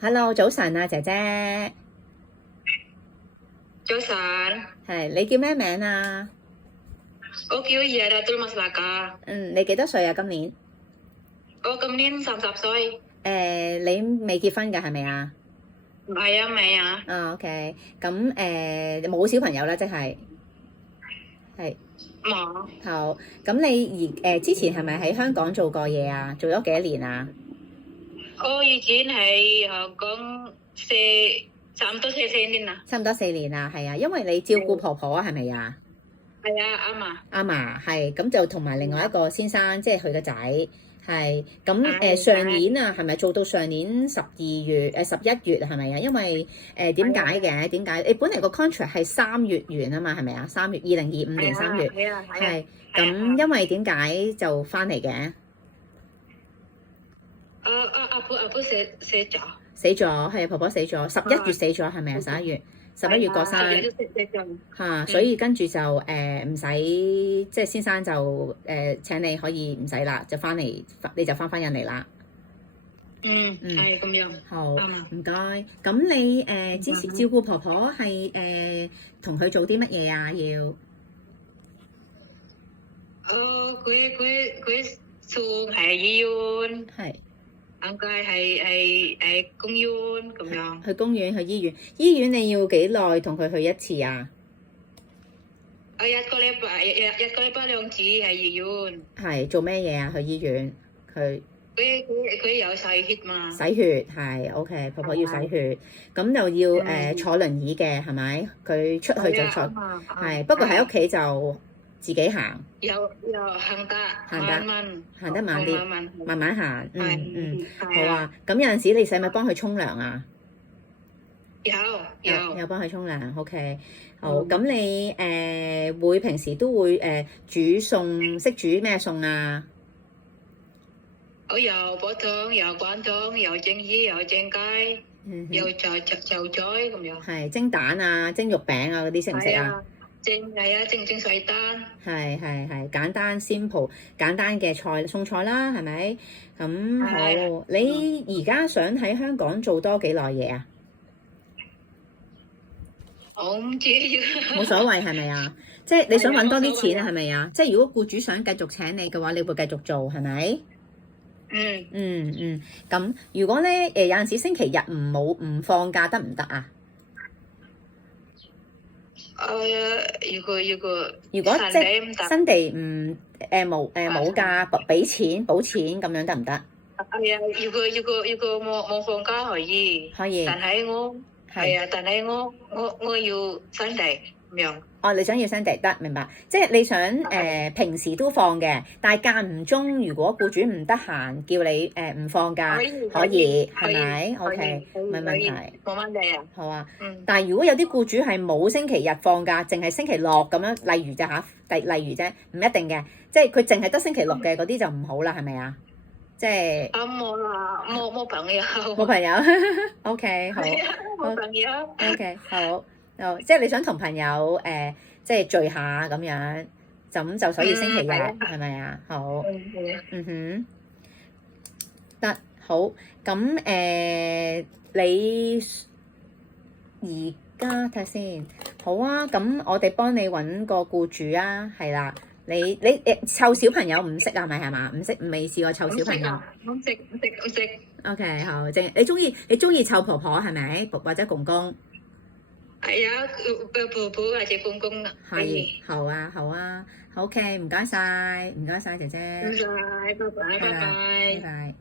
Hello，早晨啊，姐姐。早晨，係，你叫咩名啊？我叫Yadatul Maslaka，你幾多歲啊？今年？我今年30歲。你未結婚㗎係咪啊？唔係啊，唔係啊，OK，咁冇小朋友啦，即係冇。好。咁你之前係咪喺香港做過嘢啊？做咗幾多年啊？我以前喺香港差唔多4年啦。差唔多4年啦，係啊，因為你照顧婆婆係咪啊？係啊，啱啊。啱啊，係，咁就同埋另外一個先生，即係佢個仔，係咁係上年啊，係咪做到上年12月11月係咪啊？因為點解嘅？點解？你本嚟個 contract 係3月完啊嘛，係咪啊？2025年3月，係啊，係咁，因為點解就翻嚟嘅？阿婆死咗。死咗，係啊，婆婆死咗，11月死咗係咪啊？11月過生嚇，所以跟住就唔使，即係先生就請你可以唔使啦，就翻嚟，你就翻印尼啦。係咁樣。好，啱啊。唔該。咁你之前照顧婆婆係同佢做啲乜嘢啊？要佢送喺醫院，係應該係公園咁樣。去公園去醫院，醫院你要幾耐同佢去一次啊？一個禮拜2次喺醫院。係做咩嘢啊？去醫院佢有洗血嘛？洗血係 OK，婆婆要洗血，咁就要坐輪椅嘅係咪？佢出去就坐係，不過喺屋企就自己行，又行得行得慢啲，慢慢行。好啊。咁有陣時你使唔使幫佢沖涼啊？有幫佢沖涼。OK，好。咁你會平時都會煮餸，識煮咩餸啊？我有煲湯，有關湯，有蒸魚，有蒸雞，有就菜咁樣。係蒸蛋啊，蒸肉餅啊嗰啲識唔識啊？蒸水蛋。係簡單 simple 簡單嘅餸菜啦，係咪？咁好。你而家想喺香港做多幾耐嘢啊？我唔知。冇所謂係咪啊？即係你想揾多啲錢係咪啊？即係如果僱主想繼續請你嘅話，你會繼續做係咪？咁如果咧有陣時星期日唔放假得唔得啊？如果即係新地冇假俾錢補錢咁樣得唔得？如果冇放假可以，但係我要新地咁樣。你想要新地得，明白？即係你想平時都放嘅，但係間唔中如果僱主唔得閒叫你唔放假，可以係咪 ？OK，冇問題。冇問題啊。好啊。但係如果有啲僱主係冇星期日放假，淨係星期六咁樣，例如啫，唔一定嘅，即係佢淨係得星期六嘅嗰啲就唔好啦，係咪啊？即係冇啦，冇朋友。冇朋友。OK， 好。冇朋友。OK， 好。即係你想同朋友即係聚下咁樣，就所以星期日係咪啊？好。得好。咁你而家睇下先。好啊。咁我哋幫你揾個僱主啊，係啦。你湊小朋友唔識啊？係嘛？唔識，未試過湊小朋友。唔識。OK， 好。你中意湊婆婆係咪？或者公公？係啊，婆婆或者公公啊。係。好啊。OK，唔該晒，姐姐。唔該，拜拜。拜拜。